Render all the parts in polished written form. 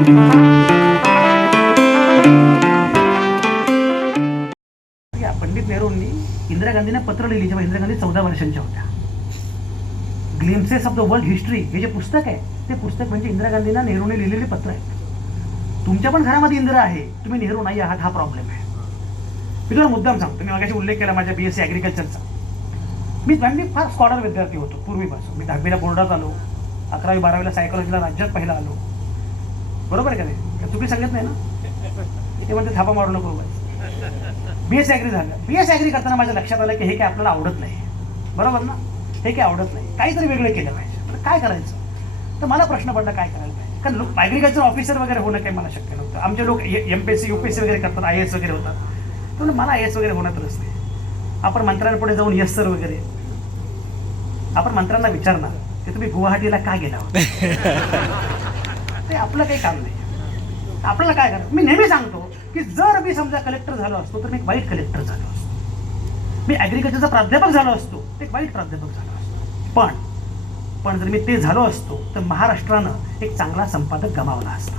पंडित नेहरूंनी इंदिरा गांधींना पत्र लिहिली जेव्हा इंदिरा गांधी 14 वर्षांच्या होत्या. Glimpses of the world history हे जे पुस्तक आहे ते पुस्तक म्हणजे इंदिरा गांधींना नेहरूंनी लिहिलेले पत्र आहे. तुमच्या पण घरामध्ये इंदिरा आहे, तुम्ही नेहरू नाही आहात, हा प्रॉब्लेम आहे. मी तुला मुद्दाम सांगतो. मी मागाशी उल्लेख केला माझ्या BSc ॲग्रिकल्चरचा. मी फार स्कॉलर विद्यार्थी होतो पूर्वीपासून. मी 10वीला बोर्डात आलो, 11वी 12वीला सायकोलॉजीला राज्यात पहिला आलो. बरोबर आहे का नाही? चुकी सांगत नाही ना? ते म्हणते थापा मारू नको. BSc ॲग्री झालं. BSc ॲग्री करताना माझ्या लक्षात आलं की हे काय आपल्याला आवडत नाही. बरोबर ना? हे काय आवडत नाही, काहीतरी वेगळं केलं पाहिजे. तर काय करायचं? तर मला प्रश्न पडला काय करायला पाहिजे. कारण ॲग्रिकल्चर ऑफिसर वगैरे होणं काही मला शक्य नव्हतं. आमचे लोक MPSC UPSC वगैरे करतात, IAS वगैरे होतात. तर मला IAS वगैरे होण्यात रस नाही. आपण मंत्र्यांपुढे जाऊन यस सर वगैरे, आपण मंत्र्यांना विचारणार की तुम्ही गुवाहाटीला का गेला होता? ते आपलं काही काम नाही. आपल्याला काय करायचं? मी नेहमी सांगतो की जर मी समजा कलेक्टर झालो असतो तर मी एक वाईट कलेक्टर झालो असतो. मी ॲग्रिकल्चरचा प्राध्यापक झालो असतो तर एक वाईट प्राध्यापक झालो असतो. पण जर मी ते झालो असतो तर महाराष्ट्रानं एक चांगला संपादक गमावला असता.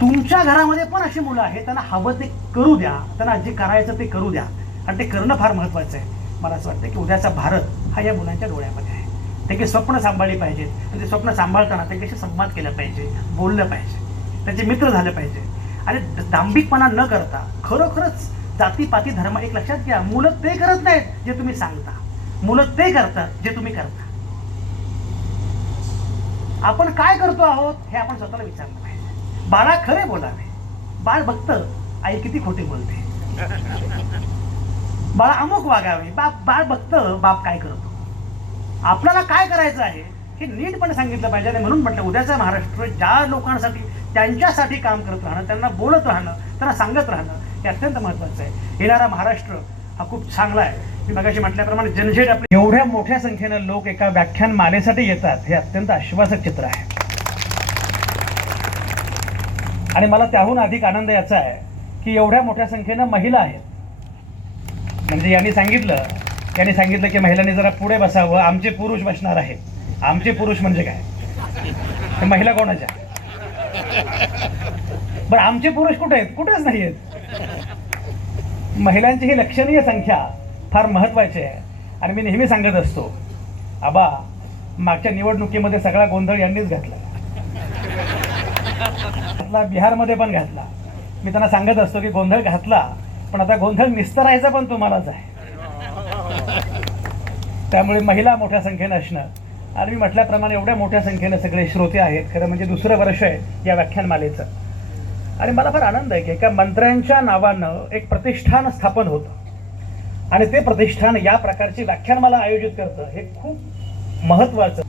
तुमच्या घरामध्ये पण अशी मुलं आहेत, त्यांना हवं ते करू द्या, त्यांना जे करायचं ते करू द्या. आणि ते करणं फार महत्त्वाचं आहे. मला असं वाटतं की उद्याचा भारत हा या मुलांच्या डोळ्यामध्ये आहे. त्यांची स्वप्न सांभाळली पाहिजेत. ते स्वप्न सांभाळताना त्यांच्याशी संवाद केला पाहिजे, बोललं पाहिजे, त्यांचे मित्र झाले पाहिजे. आणि दांभिकपणा न करता खरोखरच जातीपाती धर्म एक लक्षात घ्या. मुलं ते करत नाहीत जे तुम्ही सांगता, मुलं ते करतात जे तुम्ही करता. आपण काय करतो आहोत हे आपण स्वतःला विचारलं पाहिजे. बाळा खरे बोलावे. बाळ बघतं आई किती खोटे बोलते. बाळा अमुक वागावे. बाळ बघतं बाप काय करतो. आपल्याला काय करायचं आहे हे नीटपणे सांगितलं पाहिजे. आणि म्हणून म्हटलं उद्याचा महाराष्ट्र ज्या लोकांसाठी त्यांच्यासाठी काम करत राहणं, त्यांना बोलत राहणं, त्यांना सांगत राहणं हे अत्यंत महत्त्वाचं आहे. येणारा महाराष्ट्र हा खूप चांगला आहे. मी मगाशी म्हटल्याप्रमाणे जनशेड आपले एवढ्या मोठ्या संख्येनं लोक एका व्याख्यानमालेसाठी येतात हे अत्यंत आश्वासक चित्र आहे. आणि मला त्याहून अधिक आनंद याचा आहे की एवढ्या मोठ्या संख्येनं महिला आहेत. म्हणजे यांनी सांगितलं की महिलांनी जरा पुढे बसावं, आमचे पुरुष बसणार आहेत. आमचे पुरुष म्हणजे काय? महिला कोणाच्या? बरं आमचे पुरुष कुठे आहेत? कुठेच नाही आहेत. महिलांची ही लक्षणीय संख्या फार महत्त्वाची आहे. आणि मी नेहमी सांगत असतो, आबा मागच्या निवडणुकीमध्ये सगळा गोंधळ यांनीच घातला, बिहारमध्ये पण घातला. मी त्यांना सांगत असतो की गोंधळ घातला पण आता गोंधळ निस्तरायचा पण तुम्हालाच आहे. त्यामुळे महिला मोठ्या संख्येनं असणं. आणि मी म्हटल्याप्रमाणे एवढ्या मोठ्या संख्येनं सगळे श्रोते आहेत. खरं म्हणजे दुसरं वर्ष आहे या व्याख्यानमालेचं. आणि मला फार आनंद आहे की एका मंत्र्यांच्या नावानं एक प्रतिष्ठान स्थापन होतं आणि ते प्रतिष्ठान या प्रकारची व्याख्यानमाला आयोजित करतं हे खूप महत्त्वाचं.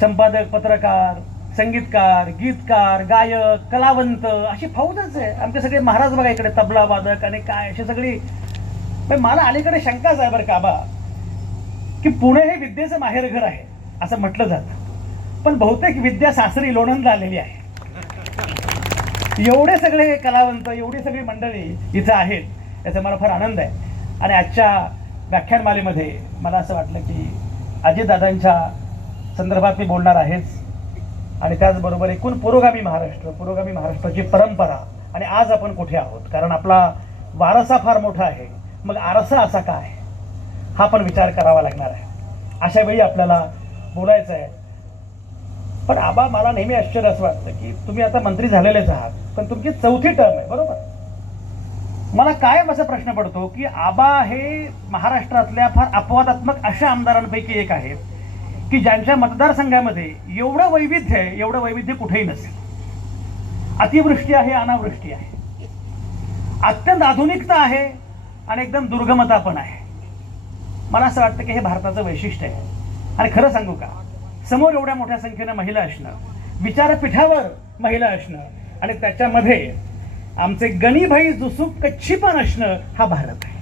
संपादक, पत्रकार, संगीतकार, गीतकार, गायक, कलावंत अशी फौजच आहे. आमचे सगळे महाराज बघा इकडे, तबला वादक आणि काय अशी सगळी. मला अलीकडे शंकाच आहे बरं का बा की पुणे हे विद्येचं माहेरघर आहे असं म्हटलं जातं. पण बहुतेक विद्या सासरी लोणंदला आलेली आहे. एवढे सगळे कलावंत, एवढी सगळी मंडळी इथं आहेत याचा मला फार आनंद आहे. आणि आजच्या व्याख्यानमालेमध्ये मला असं वाटलं की अजितदादांच्या संदर्भात मी बोलणार आहेच. आणि त्याचबरोबर एकूण पुरोगामी महाराष्ट्राची परंपरा आणि आज आपण कुठे आहोत. कारण आपला वारसा फार मोठा आहे, मग आरसा असा काय हा पण विचार करावा लागणार आहे. अशा वेळी आपल्याला बोलायचं आहे. पण आबा मला नेहमी आश्चर्य असं वाटतं की तुम्ही आता मंत्री झालेलेच आहात पण तुमची 4थी टर्म आहे. बरोबर. मला कायम असा प्रश्न पडतो की आबा हे महाराष्ट्रातल्या फार अपवादात्मक अशा आमदारांपैकी एक आहेत की ज्यांच्या मतदारसंघामध्ये एवढं वैविध्य कुठेही नसेल. अतिवृष्टी आहे, अनावृष्टी आहे, अत्यंत आधुनिकता आहे आणि एकदम दुर्गमता पण आहे. मला असं वाटतं की हे भारताचं वैशिष्ट्य आहे. आणि खरं सांगू का, समोर एवढ्या मोठ्या संख्येनं महिला असणं, विचारपीठावर महिला असणं आणि त्याच्यामध्ये आमचे गणीभाई जुसूफ कच्छी पण असणं हा भारत आहे.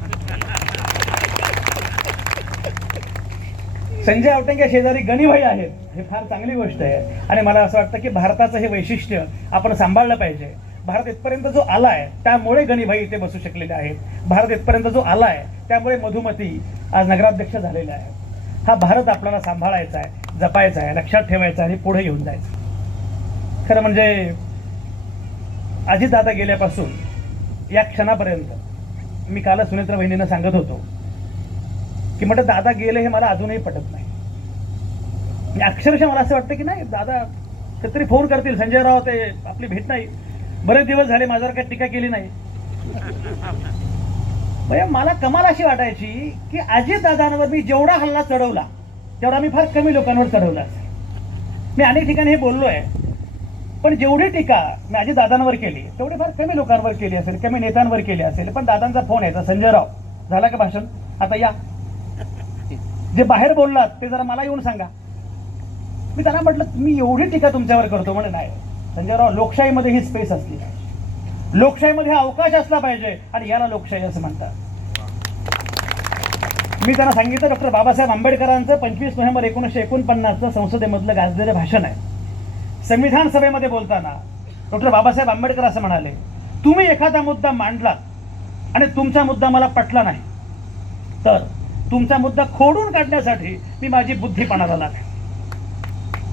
संजय आवटेंच्या शेजारी गणीभाई आहेत हे फार चांगली गोष्ट आहे. आणि मला असं वाटतं की भारताचं हे वैशिष्ट्य आपण सांभाळलं पाहिजे. भारत इथपर्यंत जो आलाय त्यामुळे गणीभाई इथे बसू शकलेले आहेत. भारत इथपर्यंत जो आलाय त्यामुळे मधुमती आज नगराध्यक्ष झालेल्या आहेत. हा भारत आपल्याला सांभाळायचा आहे, जपायचा आहे, लक्षात ठेवायचा आणि पुढे घेऊन जायचं. खरं म्हणजे अजितदादा गेल्यापासून या क्षणापर्यंत मी कालच सुनेत्रा बहिणींना सांगत होतो की म्हटलं दादा गेले हे मला अजूनही पटत नाही. अक्षरशः मला असं वाटतं की नाही दादा कधीतरी फोन करतील, संजय राव ते आपली भेट नाही, बरेच दिवस झाले माझ्यावर काही टीका केली नाही. मला कमाल अशी वाटायची की अजितदादांवर मी जेवढा हल्ला चढवला तेवढा मी फार कमी लोकांवर चढवला असेल. मी अनेक ठिकाणी हे बोललो आहे, पण जेवढी टीका मी अजितदादांवर केली तेवढी फार कमी लोकांवर केली असेल, कमी नेत्यांवर केली असेल. पण दादांचा फोन यायचा, संजय राव झाला का भाषण, आता या, जे बाहेर बोललात ते जरा मला येऊन सांगा. मी त्यांना म्हटलं मी एवढी टीका तुमच्यावर करतो म्हणे. नाही संजयराव, लोकशाहीमध्ये ही स्पेस असली पाहिजे, लोकशाहीमध्ये हा अवकाश असला पाहिजे आणि याला लोकशाही असं म्हणतात. मी त्यांना सांगितलं डॉक्टर बाबासाहेब आंबेडकरांचं 25 नोव्हेंबर 1949 संसदेमधलं गाजलेलं भाषण आहे. संविधान सभेमध्ये बोलताना डॉक्टर बाबासाहेब आंबेडकर असं म्हणाले, तुम्ही एखादा मुद्दा मांडलात आणि तुमचा मुद्दा मला पटला नाही तर तुमचा मुद्दा खोडून काढण्यासाठी मी माझी बुद्धी पणाला लागेल,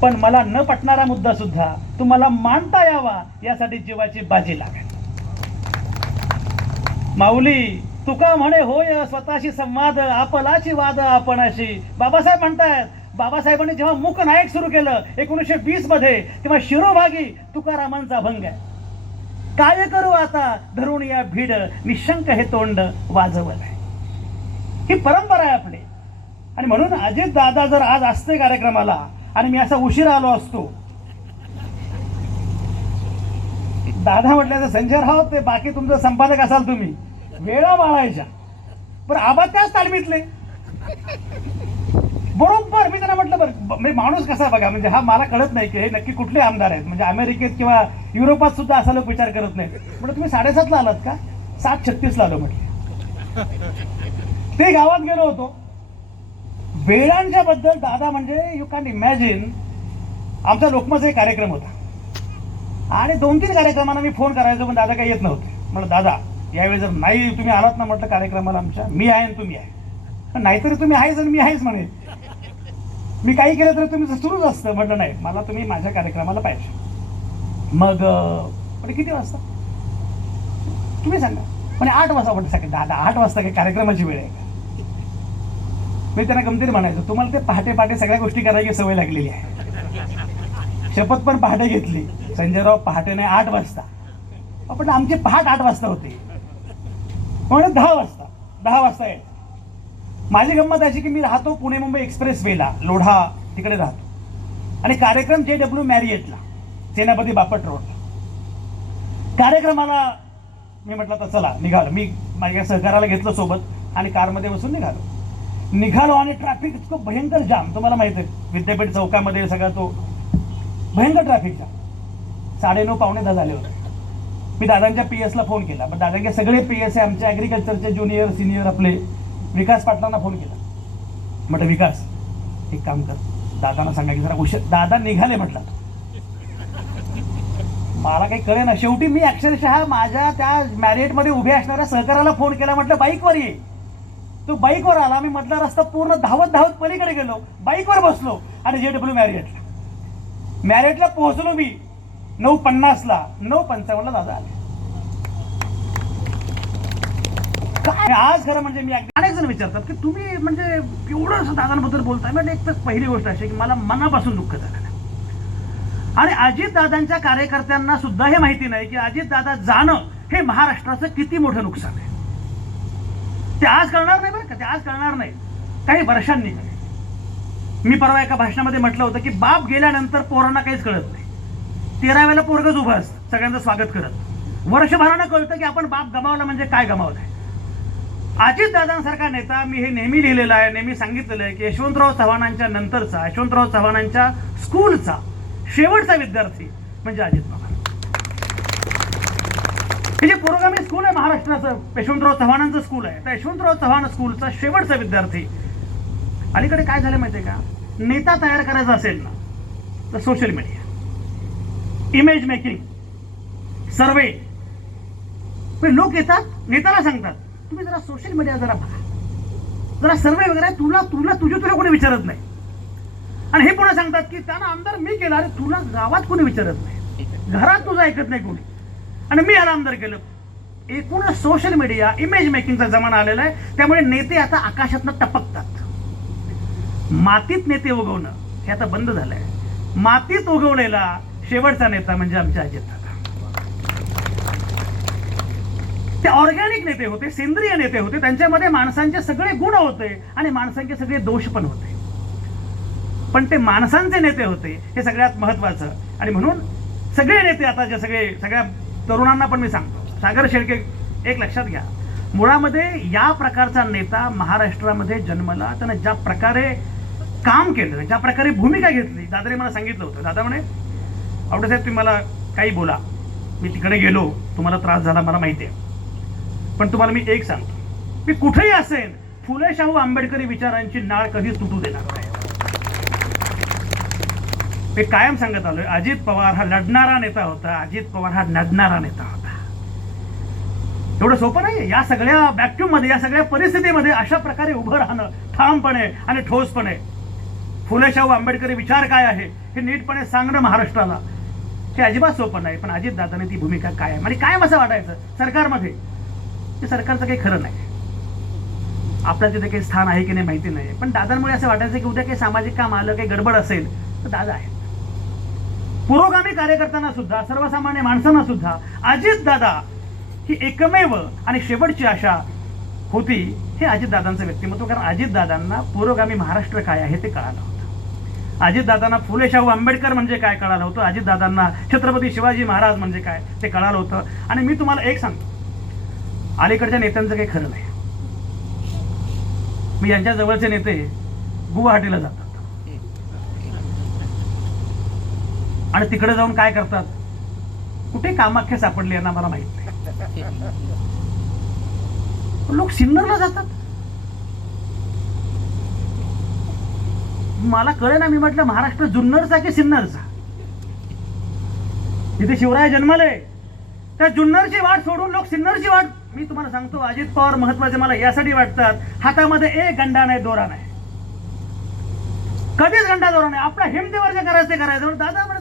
पण मला न पटणारा मुद्दा सुद्धा तुम्हाला मांडता यावा यासाठी जीवाची बाजी लागेल. माऊली तुका म्हणे होय स्वतःशी संवाद, आपलाची वाद आपणाशी. बाबासाहेब म्हणतायत, बाबासाहेबांनी जेव्हा मूक नायक सुरू केलं 1920 मध्ये, तेव्हा शिरोभागी तुकारामांचा भंग आहे. काय करू आता धरून या भीड, निशंक हे तोंड वाजवत आहे. ही परंपरा आहे आपली. आणि म्हणून अजित दादा जर आज असते कार्यक्रमाला आणि मी असा उशीर आलो असतो, दादा म्हटलं तर संजय राव ते बाकी तुमचं संपादक असाल तुम्ही, वेळा माळायच्या, पण आबा त्याच तालमीतले बरोबर. मी त्यांना म्हटलं बरं माणूस कसा बघा, म्हणजे हा मला कळत नाही की हे नक्की कुठले आमदार आहेत. म्हणजे अमेरिकेत किंवा युरोपात सुद्धा असा लोक विचार करत नाही. म्हटलं तुम्ही 7:30ला आलात का? 7:36ला आलो म्हटलं. ते गावात गेलो होतो. वेळांच्या बद्दल दादा म्हणजे यू कॅन इमॅजिन. आमचा लोकमतचा एक कार्यक्रम होता आणि 2-3 कार्यक्रमांना मी फोन करायचो, पण दादा काही येत नव्हते. म्हटलं दादा यावेळी जर नाही तुम्ही आलात ना म्हटलं कार्यक्रमाला आमच्या, मी आहे आणि तुम्ही आहे, पण नाहीतरी तुम्ही आहेच आणि मी आहेच म्हणे, मी काही केलं तरी तुम्ही सुरूच असतं. म्हटलं नाही मला तुम्ही माझ्या कार्यक्रमाला पाहिजे. मग म्हणजे किती वाजता तुम्ही सांगा, म्हणजे 8 वाजता. म्हटलं सकाळी दादा 8 वाजता काही कार्यक्रमाची वेळ आहे का? मी त्यांना गमतीने म्हणायचो तुम्हाला ते पहाटे पहाटे सगळ्या गोष्टी करायची सवय लागलेली आहे. शपथ पण पहाटे घेतली. संजयराव पहाटे नाही 8 वाजता. पण आमची पहाट 8 वाजता होती, म्हणून 10 वाजता यायचं. माझी गंमत अशी की मी राहतो पुणे मुंबई एक्सप्रेस वेला, लोढा तिकडे राहतो आणि कार्यक्रम JW मॅरिएटला, सेनापती बापट रोडला. कार्यक्रमाला मी म्हटलं तर चला निघालो. मी माझ्या सहकाराला घेतलं सोबत आणि कारमध्ये बसून निघालो आणि ट्रॅफिक इतकं भयंकर जाम. तुम्हाला माहिती आहे विद्यापीठ चौकामध्ये सगळा तो भयंकर ट्रॅफिक जाम. 9:30 पावणे 10 झाले होते. मी दादांच्या PS ला फोन केला, पण दादांचे सगळे PS आमचे ॲग्रिकल्चरचे ज्युनियर सिनियर आपले विकास पाटलांना फोन केला. म्हटलं विकास एक काम कर, दादांना सांगा की जरा उशीर, दादा निघाले म्हटलं. मला काही कळे ना. शेवटी मी अक्षरशः माझ्या त्या मॅरिएटमध्ये उभे असणाऱ्या सहकाराला फोन केला. म्हटलं बाईकवर ये. तो बाईकवर आला. मी मधला रस्ता पूर्ण धावत पलीकडे गेलो, बाईकवर बसलो आणि JW मॅरिएटला पोहोचलो. मी 9:50ला, 9:55ला दादा आले. काय आज खरं म्हणजे मी अनेक जण विचारतात की तुम्ही म्हणजे एवढं दादांबद्दल बोलताय. म्हणजे एक तर पहिली गोष्ट अशी की मला मनापासून दुःख झालं आणि अजितदादांच्या कार्यकर्त्यांना सुद्धा हे माहिती नाही की अजितदादा जाणं हे महाराष्ट्राचं किती मोठं नुकसान आहे. ते आज कळणार नाही बरं का, ते आज कळणार नाही, काही वर्षांनी कळेल. मी परवा एका भाषणामध्ये म्हटलं होतं की बाप गेल्यानंतर पोरांना काहीच कळत नाही. 13व्याला पोरगच उभं असतं सगळ्यांचं स्वागत करत. वर्षभरानं कळतं की आपण बाप गमावला म्हणजे काय गमावलंय. अजितदादांसारखा नेता, मी हे नेहमी लिहिलेलं आहे, नेहमी सांगितलेलं आहे की यशवंतराव चव्हाणांच्या नंतरचा, यशवंतराव चव्हाणांच्या स्कूलचा शेवटचा विद्यार्थी म्हणजे अजित पवार. हे जे पुरोगामी स्कूल आहे महाराष्ट्राचं, यशवंतराव चव्हाणांचं स्कूल आहे, त्या यशवंतराव चव्हाण स्कूलचा शेवटचा विद्यार्थी. अलीकडे काय झालं माहिती आहे का, नेता तयार करायचा असेल ना तर सोशल मीडिया, इमेज मेकिंग, सर्वे, लोक येतात नेत्याला सांगतात तुम्ही जरा सोशल मीडिया जरा बघा, जरा सर्वे वगैरे, तुला कोणी विचारत नाही. आणि हे पुन्हा सांगतात की त्यांना आमदार मी केला, अरे तुला गावात कोणी विचारत नाही. घरात तुझं ऐकत नाही कोणी, आणि मी याला आमदार केलं. एकूणच सोशल मीडिया इमेज मेकिंगचा जमाना आलेला आहे. त्यामुळे नेते आता आकाशातनं टपकतात. मातीत नेते उगवणं हे आता बंद झालंय. मातीत उगवलेला शेवटचा नेता म्हणजे आमचे अजितदादा. ते ऑर्गॅनिक नेते होते, सेंद्रिय नेते होते. त्यांच्यामध्ये माणसांचे सगळे गुण होते आणि माणसांचे सगळे दोष पण होते. पण ते माणसांचे नेते होते हे सगळ्यात महत्वाचं. आणि म्हणून सगळे नेते आता जे सगळ्या तरुणांना पण मी सांगतो, सागर शेळके एक लक्षात घ्या, मुळामध्ये या प्रकारचा नेता महाराष्ट्रामध्ये जन्मला. त्यानं ज्या प्रकारे काम केलं, ज्या प्रकारे भूमिका घेतली, दादाने मला सांगितलं होतं. दादा म्हणे, आवडे साहेब तुम्ही मला काही बोला, मी तिकडे गेलो, तुम्हाला त्रास झाला मला माहिती आहे, पण तुम्हाला मी एक सांगतो, मी कुठेही असेन फुले शाहू आंबेडकरी विचारांची नाळ कधीच तुटू देणार नाही. मी कायम सांगत आलोय, अजित पवार हा लढणारा नेता होता, अजित पवार हा लढणारा नेता होता. एवढं सोपं नाही. या सगळ्या व्हॅक्यूम मध्ये, या सगळ्या परिस्थितीमध्ये अशा प्रकारे उभं राहणं ठामपणे आणि ठोसपणे, फुले शाहू आंबेडकरी विचार काय आहे हे नीटपणे सांगणं महाराष्ट्राला, हे अजिबात सोपं नाही. पण अजितदादाने ती भूमिका कायम, आणि कायम असं वाटायचं सरकारमध्ये, ते सरकारचं काही खरं नाही, आपल्या तिथे काही स्थान आहे की नाही माहिती नाही. पण दादांमुळे असं वाटायचं की उद्या काही सामाजिक काम आलं, काही गडबड असेल तर दादा आहे. पुरोगामी कार्यकर्त्यांना सुद्धा, सर्वसामान्य माणसांना सुद्धा अजितदादा ही एकमेव आणि शेवटची आशा होती. हे अजितदादांचं व्यक्तिमत्व. कारण अजितदादांना पुरोगामी महाराष्ट्र काय आहे ते कळालं होतं. अजितदादांना फुले शाहू आंबेडकर म्हणजे काय कळालं होतं. अजितदादांना छत्रपती शिवाजी महाराज म्हणजे काय ते कळालं होतं. आणि मी तुम्हाला एक सांगतो, अलीकडच्या नेत्यांचं काही खरं नाही. मी यांच्या जवळचे नेते गुवाहाटीला जातात आणि तिकडे जाऊन काय करतात, कुठे कामाख्या सापडली यांना मला माहित नाही. लोक सिन्नरला जातात. मला कळे ना, मी म्हटलं महाराष्ट्र जुन्नरचा की सिन्नरचा? जिथे शिवराय जन्मले त्या जुन्नरची वाट सोडून लोक सिन्नरची वाट. मी तुम्हाला सांगतो, अजित पवार महत्वाचे मला यासाठी वाटतात, हातामध्ये एक गंडा नाही, दोरा नाही, कधीच गंडा दोरा नाही. आपला हिमतीवर जे करायचं ते करायचं. दादा म्हणे,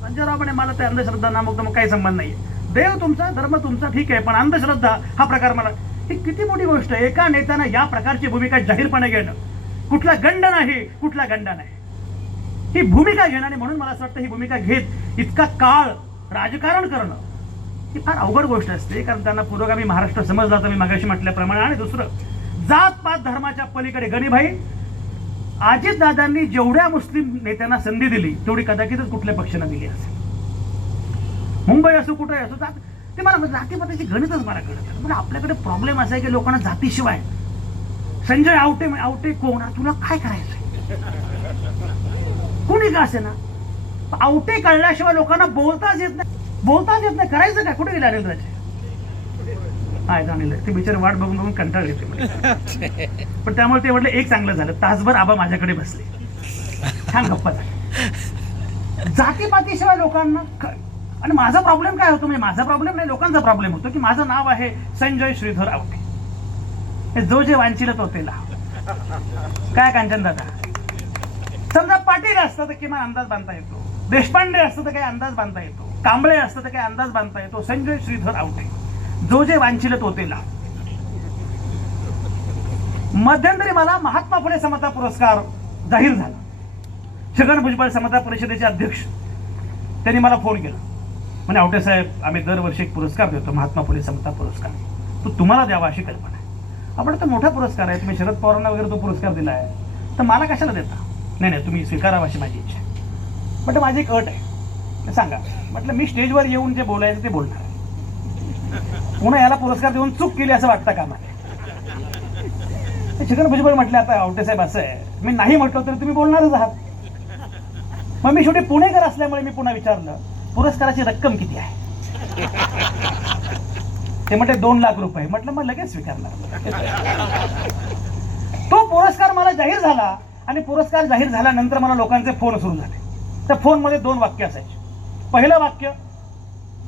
संजयराव म्हणे, मला ते अंधश्रद्धा नामक काही संबंध नाहीये. देव तुमचा, धर्म तुमचा, ठीक आहे, पण अंधश्रद्धा हा प्रकार मला, ही किती मोठी गोष्ट आहे. एका नेत्यानं या प्रकारची भूमिका जाहीरपणे घेणं, कुठला गंड नाही, कुठला गंडा नाही, ही भूमिका घेणं. आणि म्हणून मला असं वाटतं, ही भूमिका घेत इतका काळ राजकारण करणं ही फार अवघड गोष्ट असते. कारण त्यांना पुरोगामी महाराष्ट्र समजला तर मी मागाशी म्हटल्याप्रमाणे. आणि दुसरं, जात पात धर्माच्या पलीकडे गणिभाई, अजितदादांनी जेवढ्या मुस्लिम नेत्यांना संधी दिली तेवढी कदाचितच कुठल्या पक्षानं दिली असेल. मुंबई असो, कुठे असो, ते मला जातीपातीची गणितच मला कळत नाही. म्हणजे आपल्याकडे प्रॉब्लेम असा आहे की लोकांना जातीशिवाय, संजय आवटे कोण, तुला काय करायचंय, कुणी का असे ना, आवटे कळल्याशिवाय लोकांना बोलताच येत नाही. करायचं काय, कुठे गेले अनिल राजे? हाय जाणील, ते बिचारे वाट बघून बघून कंटाळ येते. पण त्यामुळे ते म्हटलं एक चांगलं झालं, तासभर आबा माझ्याकडे बसले, छान गप्पा झाली. जातीपातीशिवाय लोकांना. आणि माझा प्रॉब्लेम काय होतो, म्हणजे माझा प्रॉब्लेम नाही, लोकांचा प्रॉब्लेम होतो की माझं नाव आहे संजय श्रीधर आवटे, हे जो जे वांचिल तो तेला. काय कांचन दादा, समजा पाटील असतं तर किमान अंदाज बांधता येतो, देशपांडे असतं तर काही अंदाज बांधता येतो, कांबळे असतं तर काही अंदाज बांधता येतो. संजय श्रीधर आवटे, जो जे वांचिल तो तेला. मध्यंतरी मला महात्मा फुले समता पुरस्कार जाहीर झाला. छगन भुजबळ समता परिषदेचे अध्यक्ष त्यांनी मला फोन केला, म्हणे आवटे साहेब, आम्ही दरवर्षी एक पुरस्कार देतो, महात्मा फुले समता पुरस्कार, तो तुम्हाला द्यावा अशी कल्पना आहे. आपण तो मोठा पुरस्कार आहे, तुम्ही शरद पवारांना वगैरे तो पुरस्कार दिला आहे, तर मला कशाला देता? नाही, तुम्ही स्वीकारावा अशी माझी इच्छा आहे. म्हटलं माझी एक अट आहे, सांगा. म्हटलं मी स्टेजवर येऊन जे बोलायचं ते बोलणार, पुन्हा याला पुरस्कार देऊन चूक केली असं वाटतं का मला? छगन भुजबळ म्हटले, आता आवटे साहेब असं आहे, मी नाही म्हटलं तरी तुम्ही बोलणारच आहात. मग मी शेवटी पुणेकर असल्यामुळे मी पुन्हा विचारलं, पुरस्काराची रक्कम किती आहे? ते म्हटले 2 लाख रुपये. म्हटलं मग लगेच स्वीकारणार. तो पुरस्कार मला जाहीर झाला आणि पुरस्कार जाहीर झाल्यानंतर मला लोकांचे फोन सुरू झाले. त्या फोनमध्ये 2 वाक्य असायचे. पहिलं वाक्य,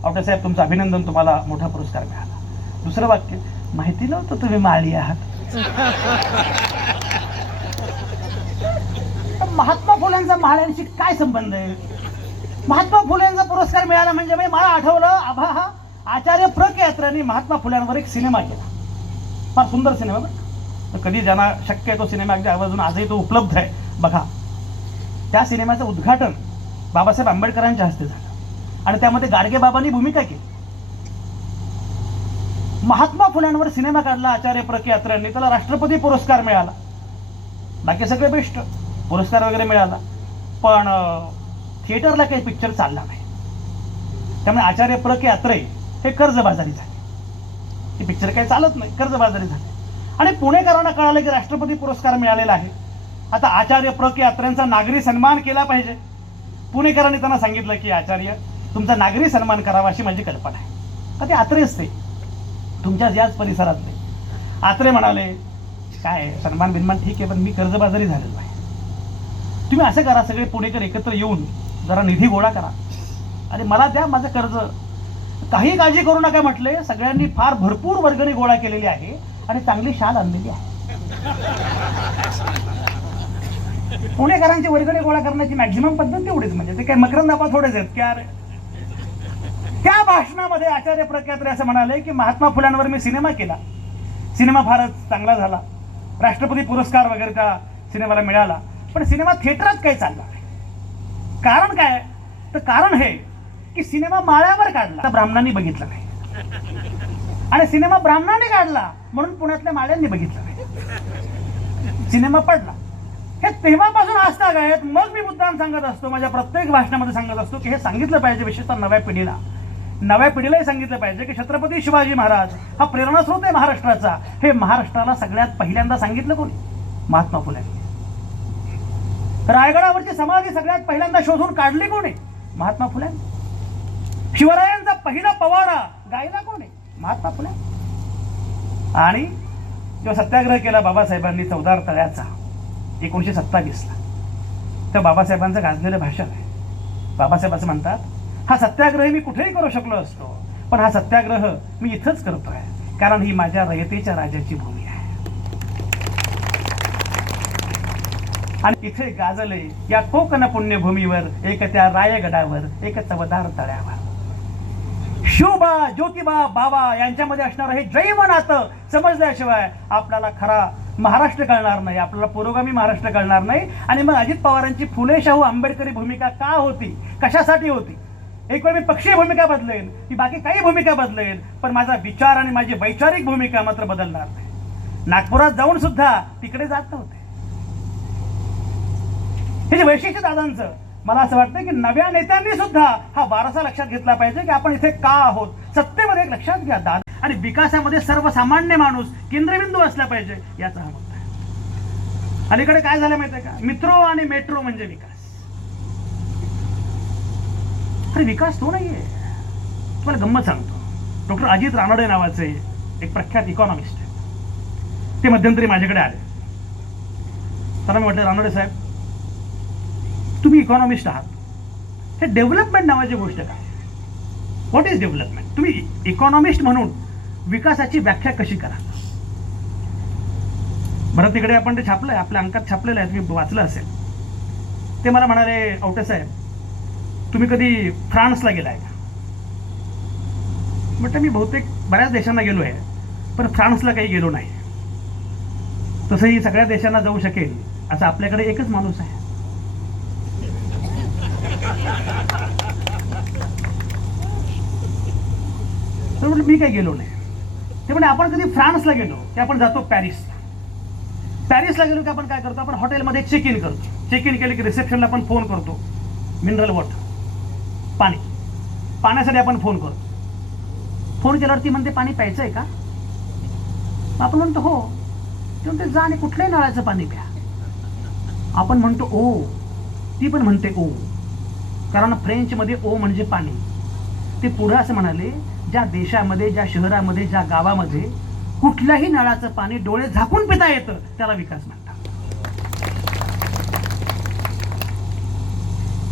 आवटे साहेब तुमचं अभिनंदन, तुम्हाला मोठा पुरस्कार मिळाला. दुसरं वाक्य, माहिती नव्हतं तुम्ही माळी आहात. महात्मा फुल्यांचा माळ्यांशी काय संबंध आहे? महात्मा फुलेंचा पुरस्कार मिळाला म्हणजे मला आठवलं आभा हा आचार्य प्र के अत्र्यांनी महात्मा फुल्यांवर एक सिनेमा केला. फार सुंदर सिनेमा बरं. कधी ज्यांना शक्य आहे तो सिनेमा अगदी आवर्जून आजही तो उपलब्ध आहे बघा. त्या सिनेमाचं उद्घाटन बाबासाहेब आंबेडकरांच्या हस्ते झालं आणि त्यामध्ये गाडगे बाबांनी भूमिका केली. महात्मा फुल्यांवर सिनेमा काढला आचार्य प्र के अत्र्यांनी, त्याला राष्ट्रपती पुरस्कार मिळाला. बाकी सगळे बेस्ट, पुरस्कार वगैरे मिळाला, पण थिएटरला काही पिक्चर चालला नाही. त्यामुळे आचार्य प्र के अत्रे हे कर्जबाजारी झाले. ते पिक्चर काही चालत नाही, कर्जबाजारी झाले. आणि पुणेकरांना कळालं की राष्ट्रपती पुरस्कार मिळालेला आहे, आता आचार्य प्र के अत्रेंचा नागरी सन्मान केला पाहिजे. पुणेकरांनी त्यांना सांगितलं की आचार्य तुमचा नागरी सन्मान करावा अशी माझी कल्पना आहे. का ते अत्रेच ते तुमच्या याच परिसरातले. अत्रे म्हणाले काय सन्मान बिन्मान ठीक आहे, पण मी कर्जबाजारी झालेलो आहे. तुम्ही असं करा, सगळे पुणेकर एकत्र येऊन जरा निधी गोळा करा आणि मला द्या माझं कर्ज. काही काळजी करू नका म्हटले. सगळ्यांनी फार भरपूर वर्गणी गोळा केलेली आहे आणि चांगली शाल आणलेली आहे. पुणेकरांची वर्गणी गोळा करण्याची मॅक्झिमम पद्धत तेवढीच, म्हणजे ते काही मकरंदापा थोडेच आहेत की अरे. त्या भाषणामध्ये आचार्य प्र के अत्रे असं म्हणाले की महात्मा फुल्यांवर मी सिनेमा केला, सिनेमा फारच चांगला झाला, राष्ट्रपती पुरस्कार वगैरे त्या सिनेमाला मिळाला, पण सिनेमा थिएटरात काही चालला नाही. कारण काय तर कारण हे की सिनेमा माळ्यावर काढला, ब्राह्मणांनी बघितला नाही, आणि सिनेमा ब्राह्मणांनी काढला म्हणून पुण्यातल्या माळ्यांनी बघितला नाही. सिनेमा पडला. हे तेव्हापासून आजताग आहेत. मग मी मुद्दाम सांगत असतो, माझ्या प्रत्येक भाषणामध्ये सांगत असतो की हे सांगितलं पाहिजे, विशेषतः नव्या पिढीलाही सांगितलं पाहिजे की छत्रपती शिवाजी महाराज हा प्रेरणास्रोत आहे महाराष्ट्राचा. हे महाराष्ट्राला सगळ्यात पहिल्यांदा सांगितलं कोणी? महात्मा फुल्यांनी. रायगडावरची समाधी सगळ्यात पहिल्यांदा शोधून काढली कोणी? महात्मा फुल्यांनी. शिवरायांचा पहिला पवाडा गायला कोणी? महात्मा फुले. आणि जो सत्याग्रह केला बाबासाहेबांनी 14 तळ्याचा 1927ला, त्या बाबासाहेबांचं गाजलेलं भाषण आहे. बाबासाहेब असं म्हणतात, हा सत्याग्रह मी कुठेही करू शकलो असतो, पण हा सत्याग्रह मी इथंच करतोय कारण ही माझ्या रयतेच्या राजाची भूमी आहे. आणि इथे गाजले या कोकण पुण्यभूमीवर, एक त्या रायगडावर, एक चवदार तळ्यावर. शिवबा ज्योतिबा बाबा यांच्यामध्ये असणारं हे जैव नातं समजल्याशिवाय आपल्याला खरा महाराष्ट्र कळणार नाही, आपल्याला पुरोगामी महाराष्ट्र कळणार नाही. आणि मग अजित पवारांची फुले शाहू आंबेडकरी भूमिका का होती, कशासाठी होती? एक वेळ मी पक्षीय भूमिका बदलेन, मी बाकी काही भूमिका बदलेन, पण माझा विचार आणि माझी वैचारिक भूमिका मात्र बदलणार नाही. नागपुरात जाऊन सुद्धा तिकडे जात नव्हते. हे जे वैशिष्ट्य दादांचं, मला असं वाटतं की नव्या नेत्यांनी सुद्धा हा वारसा लक्षात घेतला पाहिजे की आपण इथे का आहोत. सत्तेमध्ये एक लक्षात घ्या दादा, आणि विकासामध्ये सर्वसामान्य माणूस केंद्रबिंदू असला पाहिजे, याचा हा मुद्दा आहे. अलीकडे काय झालं माहिती आहे का? मेट्रो आणि मेट्रो म्हणजे विकास. अरे विकास तो नाहीये. तुम्हाला गंमत सांगतो, डॉक्टर अजित रानडे नावाचे एक प्रख्यात इकॉनॉमिस्ट आहेत. ते मध्यंतरी माझ्याकडे आले. त्यांना मी म्हटलं, रानडे साहेब तुम्ही इकॉनॉमिस्ट आहात, हे डेव्हलपमेंट नावाची गोष्ट काय? What is development? तुम्ही इकॉनॉमिस्ट म्हणून विकासाची व्याख्या कशी करा? बरं तिकडे आपण ते छापलंय, आपल्या अंकात छापलेलं आहे, तुम्ही वाचलं असेल. ते मला म्हणाले, आवटे साहेब तुम्ही कधी फ्रान्सला गेलाय का? म्हटलं मी बहुतेक बऱ्याच देशांना गेलो आहे, पण फ्रान्सला काही गेलो नाही. तसंही सगळ्या देशांना जाऊ शकेल असं आपल्याकडे एकच माणूस आहे. तर म्हटलं मी काही गेलो नाही. ते म्हणजे आपण कधी फ्रान्सला गेलो की आपण जातो पॅरिसला. पॅरिसला गेलो की आपण काय करतो? आपण हॉटेलमध्ये चेक इन करतो. चेक इन केले की रिसेप्शनला आपण फोन करतो, मिनरल वॉटर, पाणी, पाण्यासाठी आपण फोन करतो. फोन केल्यावर ती म्हणते पाणी प्यायचं आहे का? आपण म्हणतो हो. ती म्हणते जा आणि कुठल्याही नळाचं पाणी प्या. आपण म्हणतो ओ, ती पण म्हणते ओ, कारण फ्रेंचमध्ये ओ म्हणजे पाणी. ते पुढे असं म्हणाले, ज्या देशामध्ये, ज्या शहरामध्ये, ज्या गावामध्ये कुठल्याही नळाचं पाणी डोळे झाकून पिता येतं त्याला विकास म्हणतात.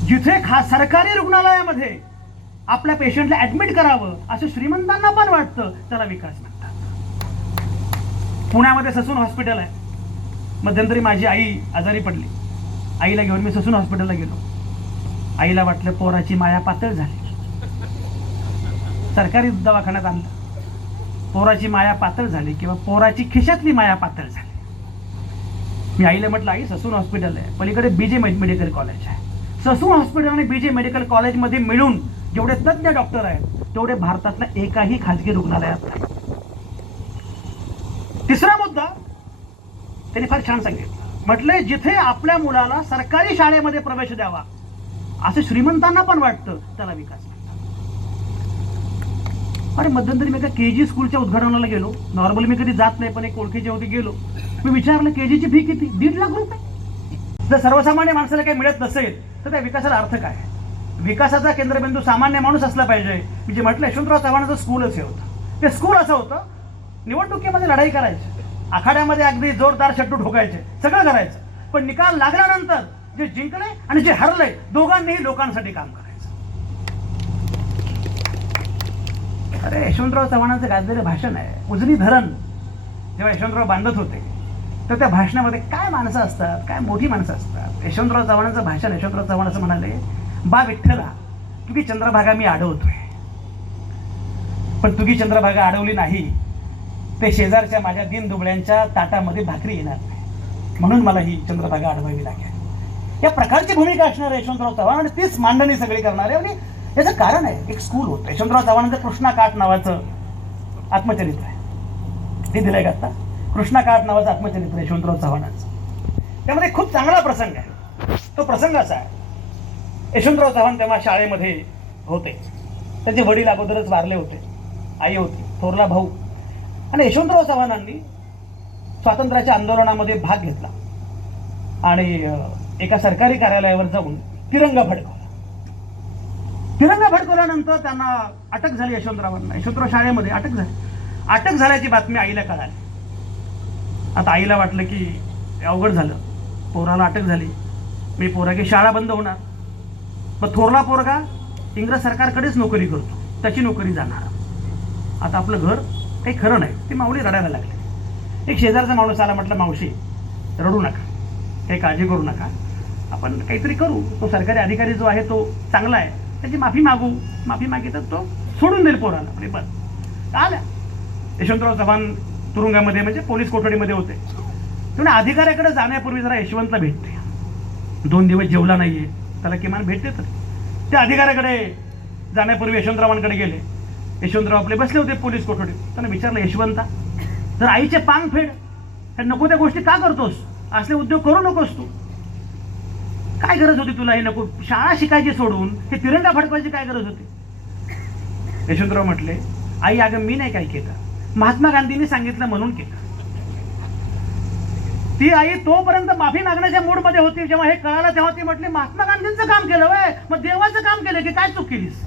जिथे सरकारी रुग्णालयामध्ये आपल्या पेशंटला ऍडमिट करावं असं श्रीमंतांना पण वाटतं त्याला विकास म्हणतात. पुण्यामध्ये ससून हॉस्पिटल आहे. मध्यंतरी माझी आई आजारी पडली, आईला घेऊन मी ससून हॉस्पिटलला गेलो. आईला वाटलं पोराची माया पातळ झाली, सरकारी दवाखान्यात आणलं. पोराची माया पातळ झाली किंवा पोराची खिशातली माया पातळ झाली. मी आईला म्हटलं, आई ससून हॉस्पिटल आहे, पलीकडे बीजे मेडिकल कॉलेज आहे. ससून हॉस्पिटल आणि बीजे मेडिकल कॉलेजमध्ये मिळून जेवढे तज्ज्ञ डॉक्टर आहेत तेवढे भारतातल्या एकाही खाजगी रुग्णालयात नाही. तिसरा मुद्दा त्यांनी फार छान सांगितलं. म्हटले, जिथे आपल्या मुलाला सरकारी शाळेमध्ये प्रवेश द्यावा असं श्रीमंतांना पण वाटतं, त्याला विकास म्हणतात. अरे मध्यंतरी मी एका केजी स्कूलच्या उद्घाटनाला गेलो. नॉर्मली मी कधी जात नाही, पण एक ओळखीचे होते, गेलो. मी विचारलं, केजीची फी किती? 1.5 लाख रुपये. जर सर्वसामान्य माणसाला काही मिळत नसेल तर त्या विकासाला अर्थ काय? विकासाचा केंद्रबिंदू सामान्य माणूस असला पाहिजे. मी जे म्हटलं, यशवंतराव चव्हाणांचं स्कूलच हे होतं. ते स्कूल असं होतं, निवडणुकीमध्ये लढाई करायची, आखाड्यामध्ये अगदी जोरदार शट्टू ठोकायचे, सगळं करायचं, पण निकाल लागल्यानंतर जे जिंकले आणि जे हरले दोघांनीही लोकांसाठी काम करायचं. अरे यशवंतराव चव्हाणांचं गाजलेलं भाषण आहे, उजनी धरण. जेव्हा यशवंतराव बांधत होते तर त्या भाषणामध्ये काय माणसं असतात, काय मोठी माणसं असतात. यशवंतराव चव्हाणांचं भाषण, यशवंतराव चव्हाण असं म्हणाले, बा विठ्ठला तुझी चंद्रभागा मी अडवतोय, पण तुझी चंद्रभागा अडवली नाही ते शेजारच्या माझ्या दिनदुबळ्यांच्या ताटामध्ये भाकरी येणार नाही, म्हणून मला ही चंद्रभागा अडवावी लागेल. या प्रकारची भूमिका असणार यशवंतराव चव्हाण आणि तीच मांडणी सगळी करणार आहे. आणि याचं कारण आहे, एक स्कूल होतं. यशवंतराव चव्हाणांचं कृष्णा काठ नावाचं आत्मचरित्र आहे, ते दिलंय का आता? कृष्णा काठ नावाचं आत्मचरित्र यशवंतराव चव्हाणांचं. त्यामध्ये खूप चांगला प्रसंग आहे. तो प्रसंग असा आहे, यशवंतराव चव्हाण तेव्हा शाळेमध्ये होते. त्यांचे वडील अगोदरच वारले होते, आई होती, थोरला भाऊ. आणि यशवंतराव चव्हाणांनी स्वातंत्र्याच्या आंदोलनामध्ये भाग घेतला आणि एका सरकारी कार्यालयावर जाऊन तिरंगा फडकवला. तिरंगा फडकवल्यानंतर त्यांना अटक झाली. यशवंतरावांना यशवंतराव शाळेमध्ये अटक झाली. अटक झाल्याची बातमी आईला कळाली. आता आईला वाटलं की अवघड झालं, पोराला अटक झाली, मी पोराची शाळा बंद होणार. मग थोरला पोरगा इंग्रज सरकारकडेच नोकरी करतो, त्याची नोकरी जाणार. आता आपलं घर काही खरं नाही. ती माऊली रडायला लागली. एक शेजारचा माणूस आला, म्हटलं, मावशी रडू नका, काही काळजी करू नका, आपण काहीतरी करू. तो सरकारी अधिकारी जो आहे तो चांगला आहे, त्याची माफी मागू. माफी मागितलं तो सोडून देईल पोराला. म्हणजे बरं आल्या. यशवंतराव चव्हाण तुरुंगामध्ये म्हणजे पोलीस कोठडीमध्ये होते. तुम्ही अधिकाऱ्याकडे जाण्यापूर्वी जरा यशवंतला भेटते. 2 दिवस जेवला नाहीये, त्याला किमान भेटते. तर त्या अधिकाऱ्याकडे जाण्यापूर्वी यशवंतरावांकडे गेले. यशवंतराव आपले बसले होते पोलीस कोठडीत. त्यांना विचारलं, यशवंता जर आईचे पांग फेड, नको त्या गोष्टी का करतोस? असले उद्योग करू नकोस तू. काय गरज होती तुला? हे नको, शाळा शिकायची सोडून हे तिरंगा फडकवायची काय गरज होती? यशवंतराव म्हटले, आई अगं मी नाही काय केलं, महात्मा गांधींनी सांगितलं म्हणून केलं. ती आई तोपर्यंत माफी मागण्याच्या मूडमध्ये होती. जेव्हा हे कळालं तेव्हा ती म्हटली, महात्मा गांधींचं काम केलं वय, मग देवाचं काम केलं की काय चूक केलीस?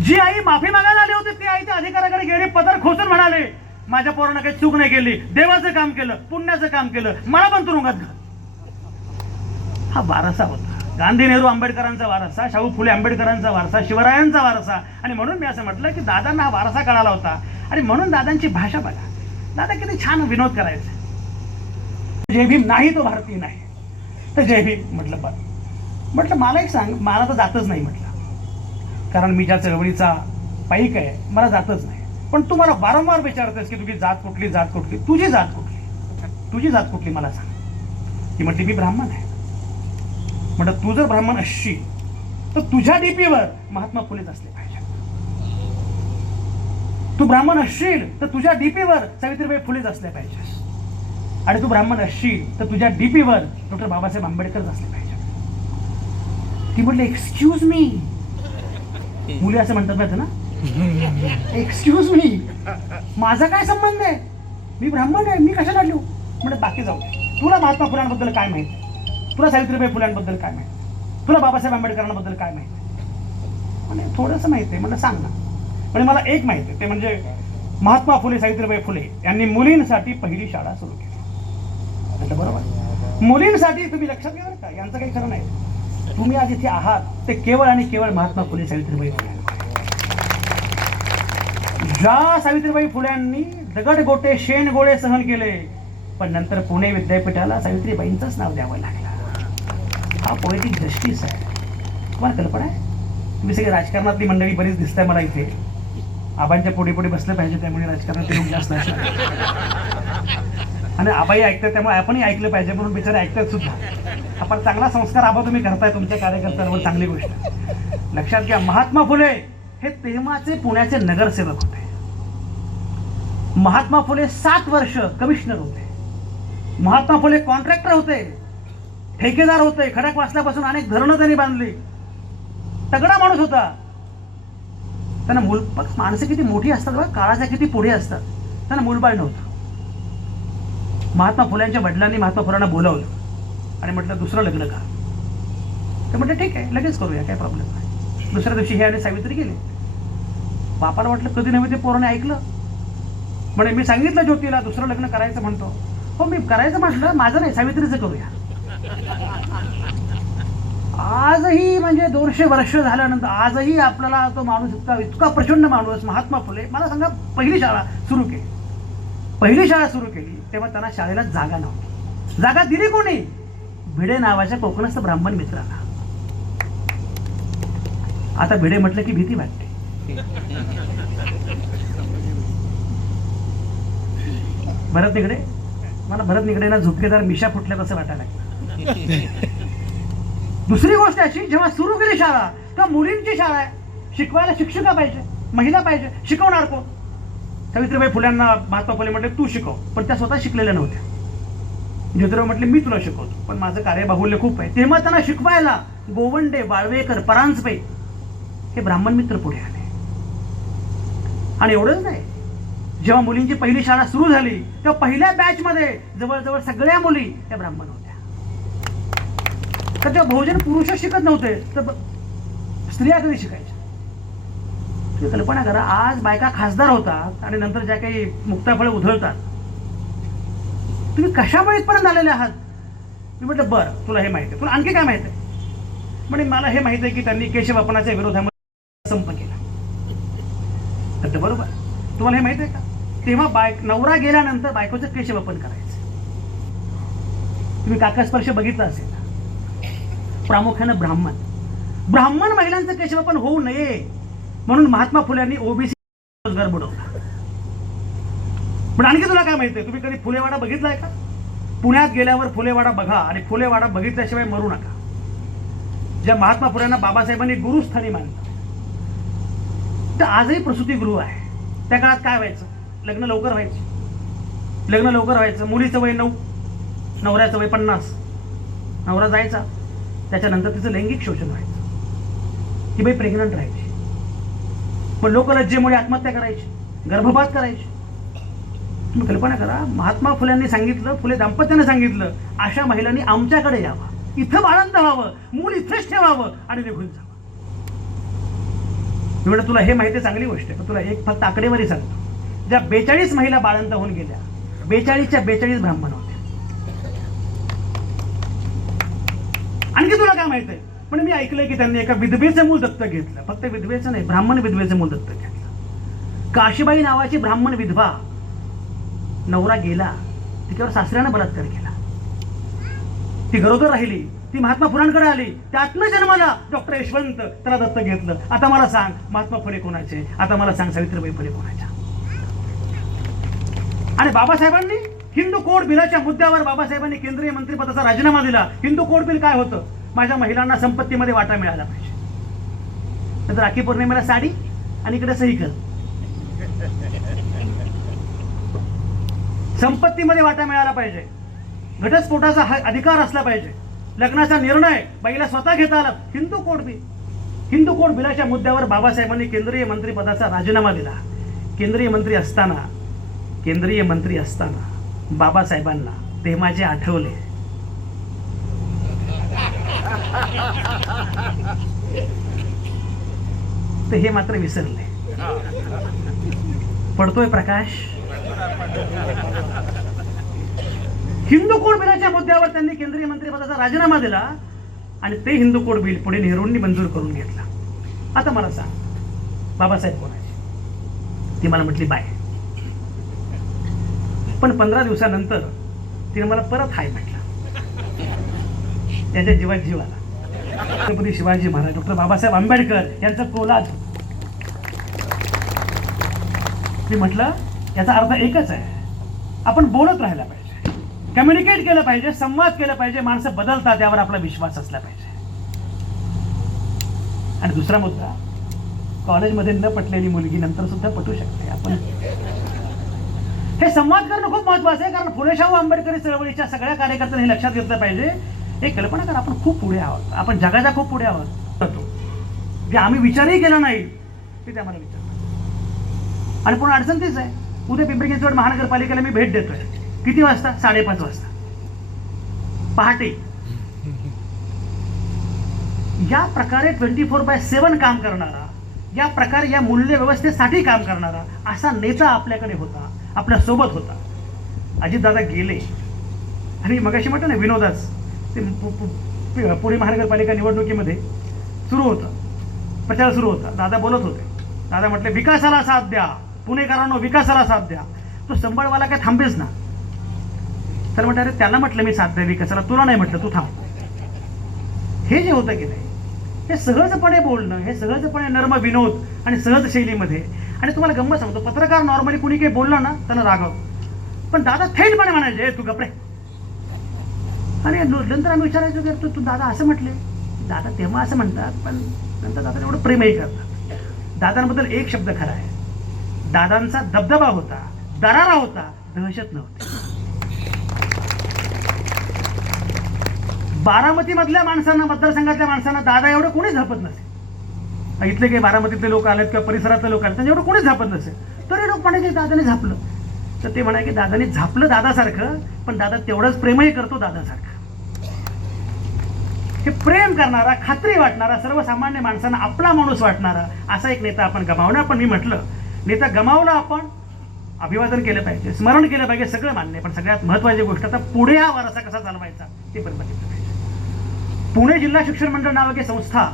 जी आई माफी मागायला आली होती ती आई त्या अधिकाऱ्याकडे गेली, पदर खोचून म्हणाले, माझ्या पोरानं काही चूक नाही केली, देवाचं काम केलं, पुण्याचं काम केलं, मला पण तुरुंगात घाल. हा वारसा होता, गांधी नेहरू आंबेडकरांचा वारसा, शाहू फुले आंबेडकरांचा वारसा, शिवरायांचा वारसा. आणि म्हणून मी असं म्हटलं की दादांना हा वारसा कळाला होता. आणि म्हणून दादांची भाषा बघा, दादा किती छान विनोद करायचे. जय भीम नाही तो भारतीय नाही, तर जय भीम. म्हटलं बरं, म्हटलं मला एक सांग, मला तर जातच नाही म्हटलं, कारण मी ज्या चळवळीचा पाईक आहे मला जातच नाही. पण तू मला वारंवार विचारतेस की तुझी जात कुठली, जात कुठली, तुझी जात कुठली, तुझी जात कुठली मला सांग. ती म्हटली मी ब्राह्मण आहे. म्हटलं तू जर ब्राह्मण असशील तर तुझ्या डीपीवर महात्मा फुलेच असले पाहिजे. तू ब्राह्मण असशील तर तुझ्या डीपीवर सावित्रीबाई फुलेच असल्या पाहिजे. आणि तू ब्राह्मण असशील तर तुझ्या डीपीवर डॉक्टर बाबासाहेब आंबेडकरच असले पाहिजे. ती म्हटली एक्सक्यूज मी, मुली असं म्हणतात ना, एक्सक्यूज मी, माझा काय संबंध आहे? मी ब्राह्मण आहे, मी कशाला लढलो? म्हणजे बाकी जाऊ, तुला महात्मा फुल्यांबद्दल काय माहिती, तुला सावित्रीबाई फुल्यांबद्दल काय माहिती, तुला बाबासाहेब आंबेडकरांबद्दल काय माहिती? म्हणजे थोडंसं माहिती आहे. म्हणलं सांग ना. म्हणजे मला एक माहिती आहे, ते म्हणजे महात्मा फुले सावित्रीबाई फुले यांनी मुलींसाठी पहिली शाळा सुरू केली. म्हटलं बरोबर, मुलींसाठी. तुम्ही लक्षात घ्या का, यांचं काही खरं नाही. तुम्ही आज इथे आहात ते केवळ आणि केवळ महात्मा फुले सावित्रीबाई फुले. ज्या सावित्रीबाई फुल्यांनी दगडगोटे शेणगोळे सहन केले, पण नंतर पुणे विद्यापीठाला सावित्रीबाईंचंच नाव द्यावं लागलं. हा पोएटिक जस्टिस आहे. तुम्हाला कल्पना आहे? तुम्ही सगळे राजकारणातली मंडळी बरीच दिसताय मला इथे. आबांच्या पुढे पुढे बसलं पाहिजे, त्यामुळे राजकारणातले लोक जास्त असतात. आणि आबाई ऐकतात त्यामुळे आपणही ऐकलं पाहिजे म्हणून बिचारे ऐकतात सुद्धा. आपण चांगला संस्कार आबा तुम्ही करताय तुमच्या कार्यकर्त्यांवर, चांगली गोष्ट. लक्षात घ्या, महात्मा फुले हे तेव्हाचे पुण्याचे नगरसेवक होते. महात्मा फुले 7 वर्ष कमिशनर होते. महात्मा फुले कॉन्ट्रॅक्टर होते, ठेकेदार होते. खडक वाचल्यापासून अनेक धरणं त्यांनी बांधली. तगडा माणूस होता. त्यांना माणसं किती मोठी असतात बघा, काळाच्या किती पुढे असतात. त्यांना मूलबाळ नव्हतं. महात्मा फुल्यांच्या वडिलांनी महात्मा फुलांना बोलावलं आणि म्हटलं दुसरं लग्न का. ते म्हटलं ठीक आहे, लगेच करूया, काय प्रॉब्लेम नाही. दुसऱ्या दिवशी हे आणि सावित्री गेले. बापाला वाटलं कधी नव्हे ते पोराने ऐकलं. म्हणे मी सांगितलं ज्योतीला दुसरं लग्न करायचं म्हणतो. हो मी करायचं म्हटलं, माझं नाही, सावित्रीचं करूया. आजही म्हणजे 200 वर्ष झाल्यानंतर आजही आपल्याला तो माणूस इतका प्रचंड माणूस महात्मा फुले. मला सांगा, पहिली शाळा सुरू केली तेव्हा त्यांना शाळेला जागा नव्हती. जागा दिली कोणी? भिडे नावाच्या कोकणस्थ ब्राह्मण मित्राला. आता भिडे म्हटलं की भीती वाटते. भरत निगडे, मला भरत निगडेना झुपकेदार मिशा फुटल्या कसं वाटायला लागलं. दुसरी गोष्ट अशी, जेव्हा सुरू केली शाळा तेव्हा मुलींची शाळा आहे, शिकवायला शिक्षिका पाहिजे, महिला पाहिजे. शिकवणार कोण? सावित्रीबाई फुल्यांना महात्मा फुले म्हटले तू शिकव, पण त्या स्वतः शिकलेल्या नव्हत्या. ज्योतिराव म्हटले मी तुला शिकवतो, पण माझं कार्यबाहुल्य खूप आहे. तेव्हा त्यांना शिकवायला गोवंडे, बाळवेकर, परांजपे हे ब्राह्मण मित्र पुढे आले. आणि एवढंच नाही, जेव्हा मुलींची पहिली शाळा सुरू झाली तेव्हा पहिल्या बॅच मध्ये जवळजवळ सगळ्या मुली त्या ब्राह्मण होत्या. तर तेव्हा बहुजन पुरुष शिकत नव्हते, तर स्त्रिया कधी शिकायच्या? तुम्ही कल्पना करा, आज बायका खासदार होतात आणि नंतर ज्या काही मुक्ताफळं उधळतात. तुम्ही कशामुळे इथपर्यंत आलेले आहात? मी म्हटलं बरं, तुला हे माहिती आहे, तुला आणखी काय माहिती आहे? म्हणजे मला हे माहिती आहे की त्यांनी केशवपनाच्या विरोधामध्ये संप केला. तर बरोबर, तुम्हाला हे माहिती आहे का? तेव्हा नवरा गेल्यानंतर बायकोचं केशवपन करायचं. तुम्ही काकास्पर्श बघितला असेल, प्रामुख्यानं ब्राह्मण महिलांचं केशवपन होऊ नये म्हणून महात्मा फुल्यांनी ओबीसी रोजगार बुडवला. पण आणखी तुला काय माहिती आहे? तुम्ही कधी फुलेवाडा बघितलाय का? पुण्यात गेल्यावर फुलेवाडा बघा आणि फुलेवाडा बघितल्याशिवाय मरू नका. ज्या महात्मा फुल्यांना बाबासाहेबांनी गुरुस्थानी मानलं, तर आजही प्रसूतीगृह आहे. त्या काळात काय व्हायचं? लग्न लवकर व्हायचं. मुलीचं वय 9, नवऱ्याचं वय 50. नवरा जायचा, त्याच्यानंतर तिचं लैंगिक शोषण व्हायचं. ती बाई प्रेग्नंट राहायची, पण लोक लज्जेमुळे आत्महत्या करायची, गर्भपात करायची. तुम्ही कल्पना करा, महात्मा फुल्यांनी सांगितलं, फुले दाम्पत्याने सांगितलं, अशा महिलांनी आमच्याकडे यावं, इथं बाळंत व्हावं, मूल इथेच ठेवावं आणि निघून जावं. मी म्हणलं तुला हे माहिती चांगली गोष्ट आहे, तुला एक फक्त आकडेवारी सांगतो. ज्या 42 महिला बाळंत होऊन गेल्या, 42च्या 42 ब्राह्मण होत्या. आणखी तुला काय माहित आहे? पण मी ऐकलंय की त्यांनी एका विधवेचं मूल दत्तक घेतलं. फक्त विधवेचं नाही, ब्राह्मण विधवेचं मूल दत्तक घेतलं. काशीबाई नावाची ब्राह्मण विधवा, नवरा गेला, तिच्यावर सासऱ्यानं बलात्कार केला. ती गरोदर राहिली, ती महात्मा फुलांकडे आली, त्यातनं जन्माला डॉक्टर यशवंत, त्याला दत्तक घेतलं. आता मला सांग महात्मा फुले कोणाचे? आता मला सांग सावित्रीबाई फुले कोणाच्या? आणि बाबासाहेबांनी हिंदू कोड बिलाच्या मुद्द्यावर बाबासाहेबांनी केंद्रीय मंत्रिपदाचा राजीनामा दिला. हिंदू कोड बिल काय होतं? माझ्या महिलांना संपत्तीमध्ये वाटा मिळाला पाहिजे. नंतर राखी पौर्णिमेला साडी आणि इकडे सही कर. संपत्तीमध्ये वाटा मिळाला पाहिजे, घटस्फोटाचा अधिकार असला पाहिजे, लग्नाचा निर्णय बाईला स्वतः घेता आला. हिंदू कोड बिलाच्या मुद्द्यावर बाबासाहेबांनी केंद्रीय मंत्रिपदाचा राजीनामा दिला. केंद्रीय मंत्री असताना बाबासाहेबांना तेव्हाचे आठवले. तर हे मात्र विसरले. पडतोय प्रकाश. हिंदू कोड बिलाच्या मुद्द्यावर त्यांनी केंद्रीय मंत्रिपदाचा राजीनामा दिला आणि ते हिंदू कोड बिल पुढे नेहरूंनी मंजूर करून घेतला. आता मला सांग बाबासाहेब कोणाचे? ती मला म्हटली बाय. पण 15 दिवसानंतर तिने मला परत हाय म्हटलं. त्याच्या जीवात जीव आला. छत्रपती शिवाजी महाराज, डॉक्टर बाबासाहेब आंबेडकर यांचं कोलाज. मी म्हटलं याचा अर्थ एकच आहे, आपण बोलत राहायला पाहिजे, कम्युनिकेट केलं पाहिजे, संवाद केला पाहिजे. माणसं बदलतात त्यावर आपला विश्वास असला पाहिजे. आणि दुसरा मुद्दा, कॉलेजमध्ये न पटलेली मुलगी नंतर सुद्धा पटू शकते. आपण हे संवाद करणं खूप महत्वाचं आहे, कारण फुले शाहू आंबेडकरी चळवळीच्या सगळ्या कार्यकर्त्यांनी हे लक्षात घेतलं पाहिजे. एक कल्पना करा, आपण खूप पुढे आहोत, आपण जगाच्या खूप पुढे आहोत. जे आम्ही विचारही केला नाही ते आम्हाला विचारतात. आणि पुन्हा अडचण तीच आहे, उद्या पिंपरी चिंचवड महानगरपालिकेला मी भेट देतोय. किती वाजता? 5:30 वाजता पहाटे. या प्रकारे 24/7 काम करणारा, या प्रकारे या मूल्य व्यवस्थेसाठी काम करणारा असा नेता आपल्याकडे होता, आपल्या सोबत होता. अजितदादा गेले आणि मगाशी म्हटलं ना विनोदास, ते पुणे महानगरपालिका निवडणुकीमध्ये सुरू होतं, प्रचार सुरू होता. दादा बोलत होते. दादा म्हटले विकासाला साथ द्या, पुणेकरांनो विकासाला साथ द्या. तो संबळवाला काय थांबेच ना. तर म्हटलं अरे त्याला म्हटलं मी साथ द्या विकासाला, तुला नाही म्हटलं, तू थांब. हे जे होतं की नाही, हे सहजपणे बोलणं, हे सहजपणे नर्म विनोद आणि सहज शैलीमध्ये. आणि तुम्हाला गंमत सांगतो, पत्रकार नॉर्मली कुणी काही बोललं ना त्यांना रागवतो, पण दादा थेटपणे म्हणायचे तू गप्रे. आणि नंतर आम्ही विचारायचो की तू दादा असं म्हटले. दादा तेव्हा असं म्हणतात, पण नंतर दादा एवढं प्रेमही करतात. दादांबद्दल एक शब्द खरा आहे, दादांचा दबदबा होता, दरारा होता, दहशत नव्हती. बारामतीमधल्या माणसांना, मतदारसंघातल्या माणसांना दादा एवढं कोणीच झापत नसेल. इथले काही बारामतीतले लोक आलेत किंवा परिसरातले लोक आले त्यांना एवढं कोणीच झापत नसेल. तरी लोक म्हणायचे दादाने झापलं. तर ते म्हणाय की दादाने झापलं दादासारखं, पण दादा तेवढंच प्रेमही करतो दादासारखं. हे प्रेम करणारा, खात्री वाटणारा, सर्वसामान्य माणसांना आपला माणूस वाटणारा असा एक नेता आपण गमावणार. पण मी म्हटलं नेता गमावला, आपण अभिवादन केलं पाहिजे, स्मरण केलं पाहिजे, सगळं मान्य. पण सगळ्यात महत्त्वाची गोष्ट, आता पुढे हा वारसा कसा चालवायचा ते पण बघितलं पाहिजे. पुणे जिल्हा शिक्षण मंडळ नावाची संस्था,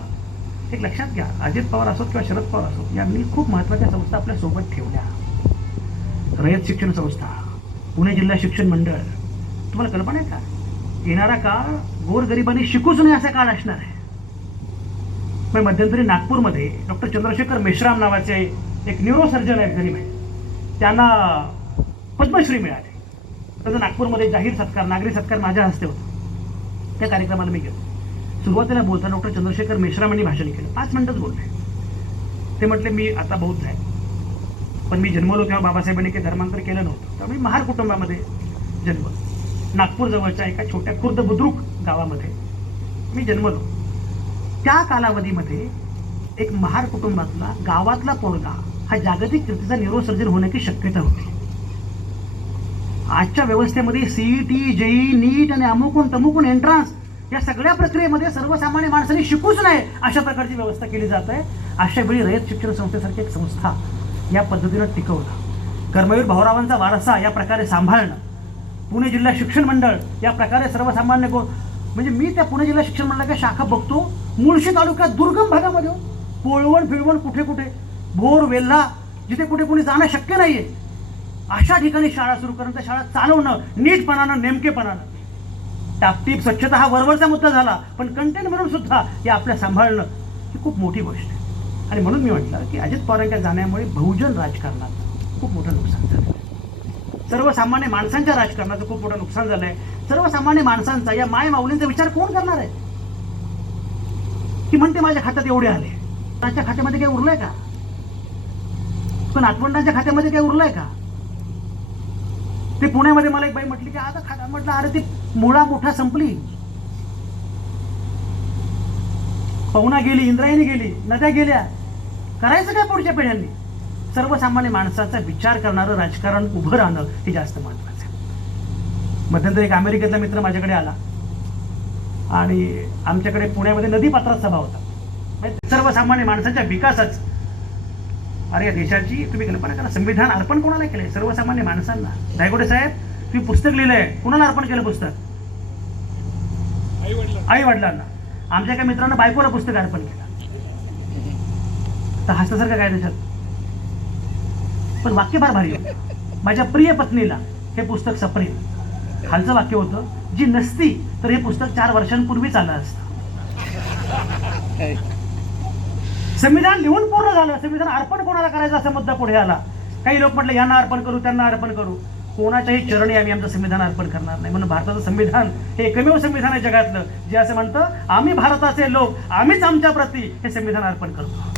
एक लक्षात घ्या, अजित पवार असोत किंवा शरद पवार असोत, यांनी खूप महत्त्वाच्या संस्था आपल्या सोबत ठेवल्या. रयत शिक्षण संस्था, पुणे जिल्हा शिक्षण मंडळ. तुम्हाला कल्पना आहे का, येणारा काळ गोरगरिबांनी शिकूच नये असा काळ असणार आहे. पण मध्यंतरी नागपूरमध्ये डॉक्टर चंद्रशेखर मेश्राम नावाचे एक न्यूरोसर्जन आहेत गरीब आहेत, त्यांना पद्मश्री मिळाली. त्याचा नागपूरमध्ये जाहीर सत्कार, नागरी सत्कार माझ्या हस्ते होता. त्या कार्यक्रमाला मी गेलो. सुरुवातीला बोलताना डॉक्टर चंद्रशेखर मेश्राम यांनी भाषण केलं. 5 मिनिटच बोलले. ते म्हटले मी आता बौद्ध आहे, पण मी जन्मलो तेव्हा बाबासाहेबांनी काही धर्मांतर केलं नव्हतं. त्यामुळे महार कुटुंबामध्ये जन्मलो. नागपूर जवळच्या एका छोट्या खुर्द बुद्रुक गावामध्ये मी जन्मलो. त्या कालावधीमध्ये एक महार कुटुंबातला गावातला पोरगा हा जागतिक कीर्तीचा न्यूरोसर्जन होण्याची शक्यता होती. आजच्या व्यवस्थेमध्ये सीईटी, जेई, नीट आणि अमुकून तमुकून एंट्रान्स या सगळ्या प्रक्रियेमध्ये सर्वसामान्य माणसांनी शिकूच नये अशा प्रकारची व्यवस्था केली जात आहे. अशा वेळी रयत शिक्षण संस्थेसारखी एक संस्था या पद्धतीनं टिकवणं, कर्मवीर भाऊरावांचा वारसा या प्रकारे सांभाळणं, पुणे जिल्हा शिक्षण मंडळ या प्रकारे सर्वसामान्य म्हणजे मी त्या पुणे जिल्हा शिक्षण मंडळाच्या शाखा बघतो मुळशी तालुक्यात दुर्गम भागामध्ये, पोळवण फिरवण, कुठे कुठे भोर वेल्हा, जिथे कुठे कुणी जाणं शक्य नाहीये अशा ठिकाणी शाळा सुरू करणं, त्या शाळा चालवणं नीटपणानं, नेमकेपणानं. टापटीप स्वच्छता हा वरवरचा मुद्दा झाला, पण कंटेंट म्हणून सुद्धा हे आपल्या सांभाळणं ही खूप मोठी गोष्ट आहे. आणि म्हणून मी म्हटलं की अजित पवारांच्या जाण्यामुळे बहुजन राजकारणात खूप मोठं नुकसान झालं. सर्वसामान्य माणसांच्या राजकारणाचं खूप मोठं नुकसान झालंय. सर्वसामान्य माणसांचा, या माय माऊलींचा विचार कोण करणार आहे? की म्हणते माझ्या खात्यात एवढे आले, त्यांच्या खात्यामध्ये काही उरलंय का? पण नातवंडांच्या खात्यामध्ये काही उरलंय का? ते पुण्यामध्ये मला एक बाई म्हटली की आता खाता, म्हटलं अरे ती मुळा मोठा संपली, पवना गेली, इंद्रायणी गेली, नद्या गेल्या, करायचं काय पुढच्या पिढ्यांनी? सर्वसामान्य माणसाचा विचार करणारं राजकारण उभं राहणं हे जास्त महत्वाचं आहे. मध्यंतरी एक अमेरिकेतला मित्र माझ्याकडे आला आणि आमच्याकडे पुण्यामध्ये नदीपात्रात सभा होता. सर्वसामान्य माणसाच्या विकासाच, अरे या देशाची तुम्ही कल्पना करा, संविधान अर्पण कोणाला केलंय? सर्वसामान्य माणसांना. दायगोडे साहेब तुम्ही पुस्तक लिहिलंय, कुणाला अर्पण केलं पुस्तक? आई वडिलांना. आमच्या एका मित्रांना बायकोला पुस्तक अर्पण केलं. तर हसण्यासारखं काय त्याच्यात? पण वाक्य फार भारी होतं. माझ्या प्रिय पत्नीला हे पुस्तक सप्रेम. खालचं वाक्य होतं, जी नसती तर हे पुस्तक 4 वर्षांपूर्वीच आलं असतं. संविधान लिहून पूर्ण झालं, संविधान अर्पण कोणाला करायचं असा मुद्दा पुढे आला. काही लोक म्हटलं यांना अर्पण करू, त्यांना अर्पण करू. कोणाच्याही चरणी आम्ही आमचं संविधान अर्पण करणार नाही. म्हणून भारताचं संविधान हे एकमेव संविधान आहे जगातलं जे असं म्हणतं आम्ही भारताचे लोक, आम्हीच आमच्या प्रती हे संविधान अर्पण करतो.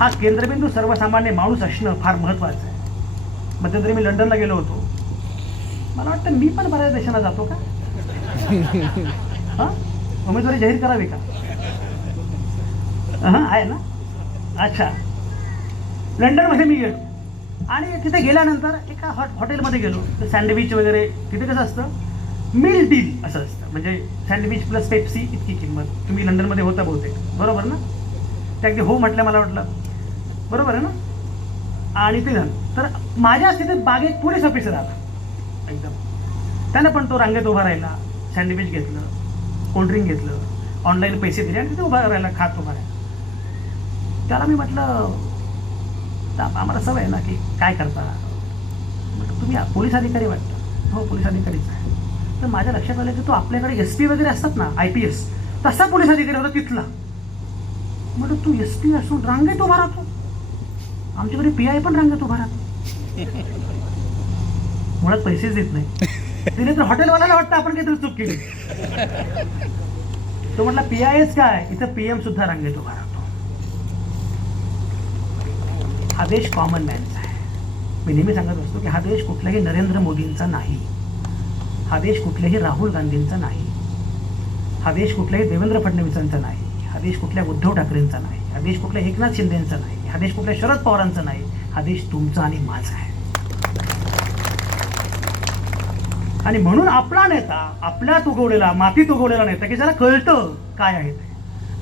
हा केंद्रबिंदू सर्वसामान्य माणूस असणं फार महत्वाचं आहे. मध्यंतरी मी लंडनला गेलो होतो. मला वाटतं मी पण बऱ्याच देशांना जातो का, हा उमेदवारी जाहीर करावी का? हां आहे ना. अच्छा, लंडनमध्ये मी गेलो आणि तिथे गेल्यानंतर एका हॉटेलमध्ये गेलो. तर सँडविच वगैरे तिथे कसं असतं, मील डील असं असतं. म्हणजे सँडविच प्लस पेप्सी इतकी किंमत. तुम्ही लंडनमध्ये होता बहुतेक, बरोबर ना? ते अगदी हो म्हटलं, मला वाटलं बरोबर आहे ना. आणि ते झालं. तर माझ्या स्थितीत बागेत पोलीस ऑफिसर आला एकदम. त्याने पण तो रांगेत उभा राहिला, सँडविच घेतलं, कोल्ड्रिंक घेतलं, ऑनलाईन पैसे दिले आणि तिथे उभा राहिला, खात उभा राहिला. त्याला मी म्हटलं आम्हाला सवय आहे ना की काय करता, म्हटलं तुम्ही पोलीस अधिकारी वाटतं. हो पोलीस अधिकारीच आहे. तर माझ्या लक्षात आलं की तो आपल्याकडे SP वगैरे असतात ना, IPS, तसा पोलीस अधिकारी होता तिथला. म्हटलं तू SP असून रांगेत उभा राहतो, आमच्याकडे PI पण रांगेत उभा राहतो. मुळात पैसेच देत नाही. तिने तर हॉटेलवाल्याला वाटतं आपण काहीतरी चूक केली. तो म्हटला PIच काय, इथं PM सुद्धा रांगेत उभा राहतो. हा देश कॉमन मॅनचा आहे. मी नेहमी सांगत असतो की हा देश कुठल्याही नरेंद्र मोदींचा नाही, हा देश कुठल्याही राहुल गांधींचा नाही, हा देश कुठल्याही देवेंद्र फडणवीसांचा नाही, हा देश कुठल्या उद्धव ठाकरेंचा नाही, हा देश कुठल्या एकनाथ शिंदेंचा नाही, हा देश कुठल्या शरद पवारांचा नाही. हा देश तुमचा आणि माझा आहे. आणि म्हणून आपला नेता, आपल्यात उगवलेला, मातीत उगवलेला नेता की ज्याला कळतं काय आहे ते,